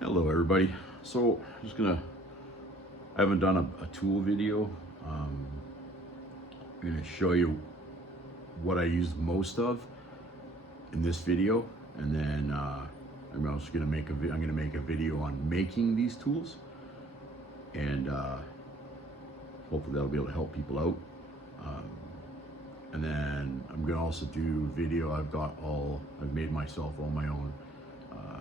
Hello everybody. So I haven't done a tool video. I'm gonna show you what I use most of in this video, and then I'm also gonna I'm gonna make a video on making these tools, and hopefully that'll be able to help people out. Um, and then I'm gonna also do video. I've made myself all my own. Uh,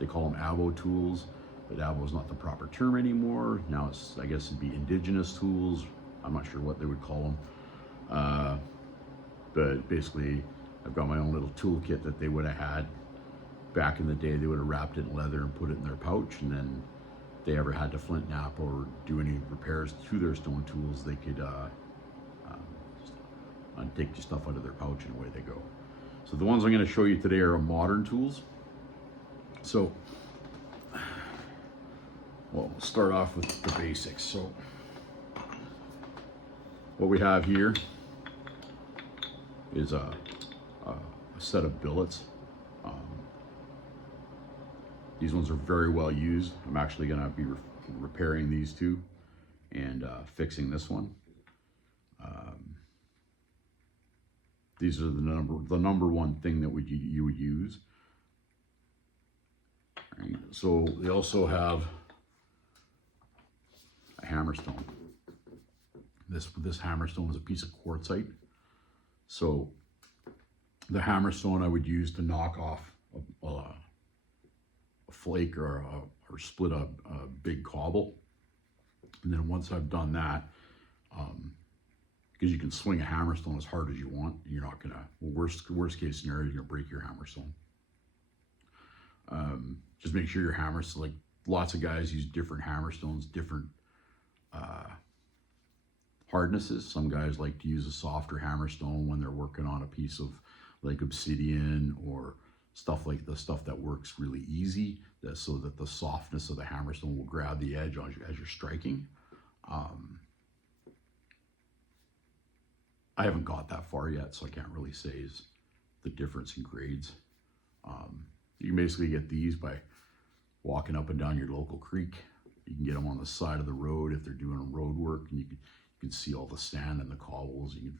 they call them avo tools, but avo is not the proper term anymore. Now I guess it'd be indigenous tools. I'm not sure what they would call them. But basically, I've got my own little toolkit that they would have had back in the day. They would have wrapped it in leather and put it in their pouch, and then if they ever had to flint knap or do any repairs to their stone tools, they could take the stuff out of their pouch and away they go. So the ones I'm going to show you today are modern tools. So, well, we'll start off with the basics. So, what we have here is a set of billets. These ones are very well used. I'm actually going to be repairing these two and fixing this one. These are the number one thing that you would use. Right. So they also have a hammerstone. This hammerstone is a piece of quartzite. So the hammerstone I would use to knock off a flake or split a big cobble. And then once I've done that, because you can swing a hammerstone as hard as you want, you're not gonna, worst case scenario, you're gonna break your hammerstone. Just make sure your hammers, like lots of guys use different hammerstones, different hardnesses. Some guys like to use a softer hammerstone when they're working on a piece of like obsidian or stuff like the stuff that works really easy, so that the softness of the hammerstone will grab the edge as you're striking. I haven't got that far yet, so I can't really say the difference in grades. You can basically get these by walking up and down your local creek. You can get them on the side of the road if they're doing road work, and you can see all the sand and the cobbles. You can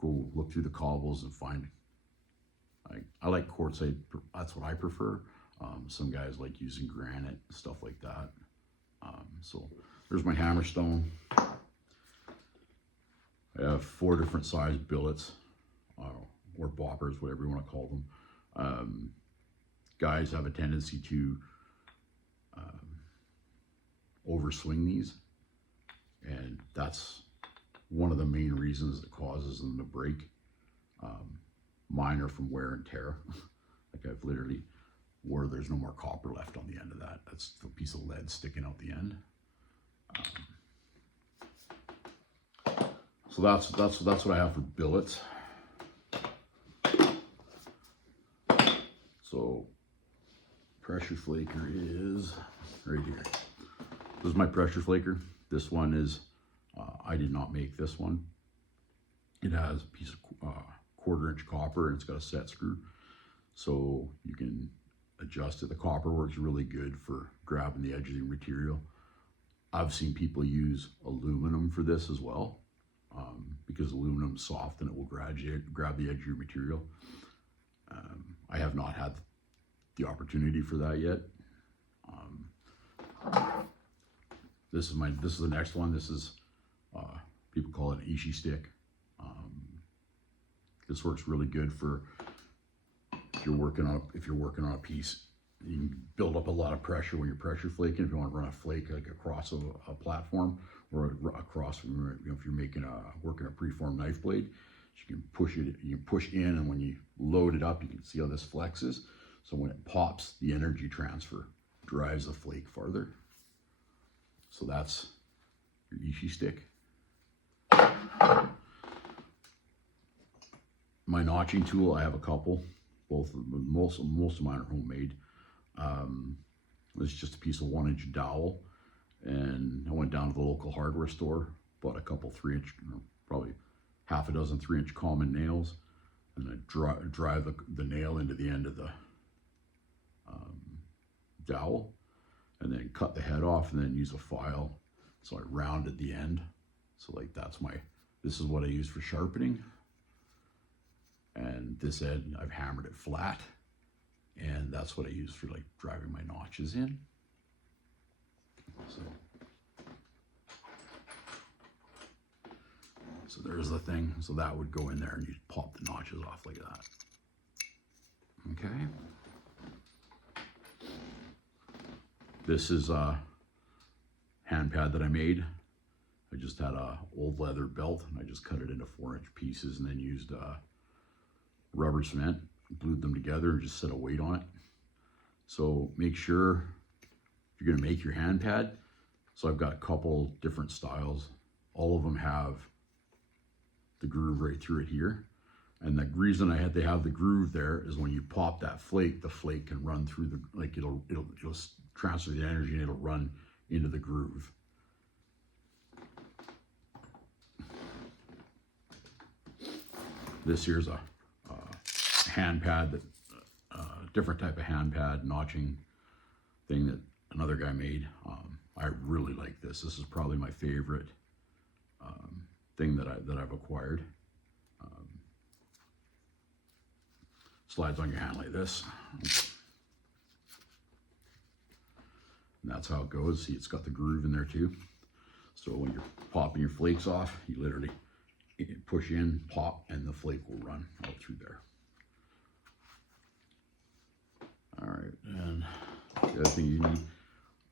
go look through the cobbles and find. I like quartzite. That's what I prefer. Some guys like using granite, stuff like that. So there's my hammerstone. I have 4 different size billets, or boppers, whatever you want to call them. Guys have a tendency to overswing these, and that's one of the main reasons that causes them to break. Mine are from wear and tear. Like I've literally, where there's no more copper left on the end of that. That's the piece of lead sticking out the end. So that's what I have for billets. So pressure flaker is right here. This is my pressure flaker. This one is, I did not make this one. It has a piece of 1/4 inch copper, and it's got a set screw. So you can adjust it. The copper works really good for grabbing the edge of the material. I've seen people use aluminum for this as well, because aluminum's soft and it will grab the edge of your material. I have not had the opportunity for that yet. This is the next one. This is, people call it an ishi stick. This works really good for if you're working on a piece. You can build up a lot of pressure when you're pressure flaking. If you want to run a flake like across a platform, or across from, if you're working a preformed knife blade, you can push it. You can push in, and when you load it up, you can see how this flexes. So when it pops, the energy transfer drives the flake farther. So that's your ishi stick. My notching tool, I have a couple. Most of mine are homemade. It's just a piece of 1-inch dowel, and I went down to the local hardware store, bought a couple 3-inch, probably half a dozen 3-inch common nails, and I drive the nail into the end of the dowel, and then cut the head off, and then use a file. So I rounded the end. So like this is what I use for sharpening. And this end, I've hammered it flat. And that's what I use for like driving my notches in. So there's the thing. So that would go in there and you pop the notches off like that. Okay. This is a hand pad that I made. I just had a old leather belt and I just cut it into 4-inch pieces and then used rubber cement, glued them together and just set a weight on it. So make sure if you're gonna make your hand pad, so I've got a couple different styles. All of them have the groove right through it here. And the reason they have the groove there is when you pop that flake, the flake can run through the, like it'll transfer the energy and it'll run into the groove. This here's a hand pad, that different type of hand pad notching thing that another guy made. I really like this. This is probably my favorite thing that I've acquired. Slides on your hand like this. And that's how it goes. See, it's got the groove in there too. So when you're popping your flakes off, you literally push in, pop, and the flake will run out through there. All right, and the other thing you need,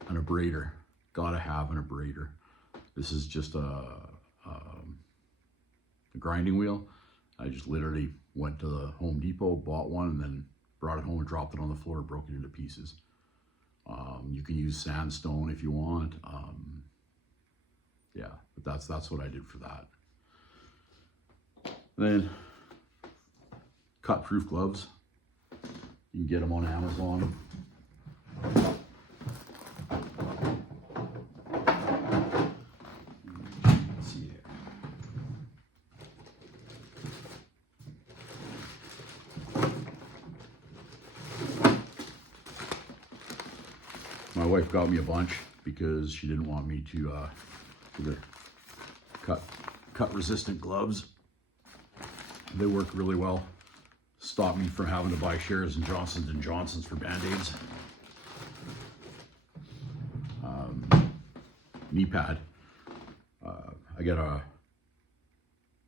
an abrader. Gotta have an abrader. This is just a grinding wheel. I just literally went to the Home Depot, bought one, and then brought it home and dropped it on the floor, broke it into pieces. You can use sandstone if you want. Yeah, but that's what I did for that. Then cut-proof gloves. You can get them on Amazon. Let's see here. My wife got me a bunch because she didn't want me to the cut resistant gloves. They work really well. Stop me from having to buy Shares and Johnsons for Band-Aids. Knee pad. I got a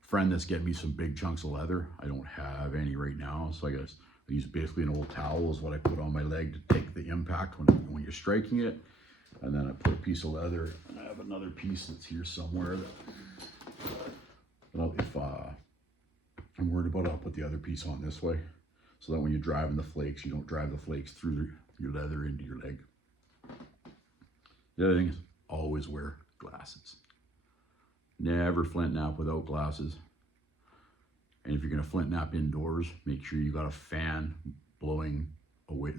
friend that's getting me some big chunks of leather. I don't have any right now, so I use basically an old towel is what I put on my leg to take the impact when you're striking it. And then I put a piece of leather, and I have another piece that's here somewhere that if I'm worried about it, I'll put the other piece on this way, so that when you're driving the flakes, you don't drive the flakes through your leather into your leg. The other thing is always wear glasses. Never flint knap without glasses. And if you're gonna flint knap indoors, make sure you got a fan blowing away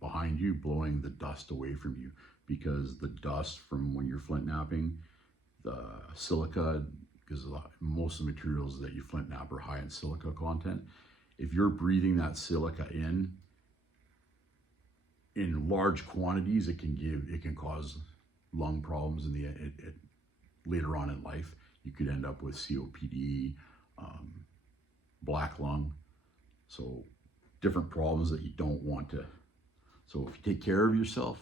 behind you, blowing the dust away from you, because the dust from when you're flint napping, the silica, because most of the materials that you flint knap are high in silica content. If you're breathing that silica in large quantities, it can cause lung problems later on in life. You could end up with COPD, black lung, so different problems that you don't want to. So if you take care of yourself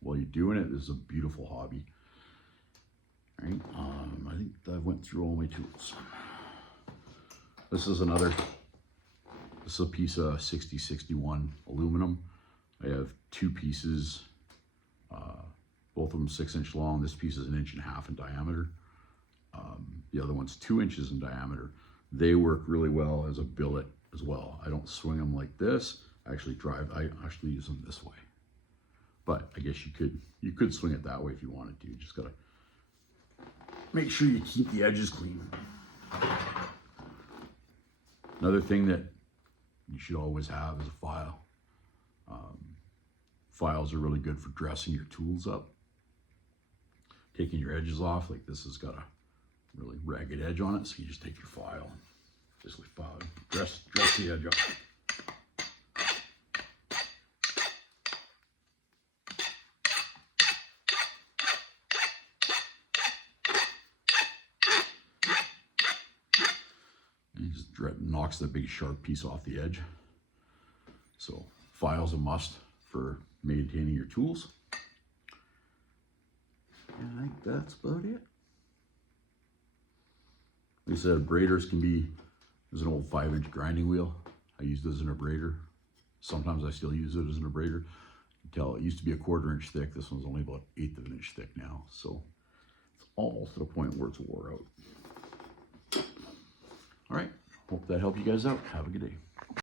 while you're doing it, this is a beautiful hobby. Right? I think I went through all my tools. This is a piece of 6061 aluminum. I have two pieces, both of them 6-inch long. This piece is 1.5 inches in diameter. The other one's 2 inches in diameter. They work really well as a billet as well. I don't swing them like this. I actually use them this way. But I guess you could swing it that way if you wanted to. You just gotta make sure you keep the edges clean. Another thing that you should always have is a file. Files are really good for dressing your tools up. Taking your edges off, like this has got a really ragged edge on it, so you just take your file, just like file, dress the edge up. knocks the big sharp piece off the edge. So file's a must for maintaining your tools. And I think that's about it. Like I said, abraders can be, there's an old 5-inch grinding wheel. I used it as an abrader. Sometimes I still use it as an abrader. You can tell it used to be a 1/4 inch thick. This one's only about 1/8 of an inch thick now. So it's almost to the point where it's wore out. All right, hope that helped you guys out. Have a good day.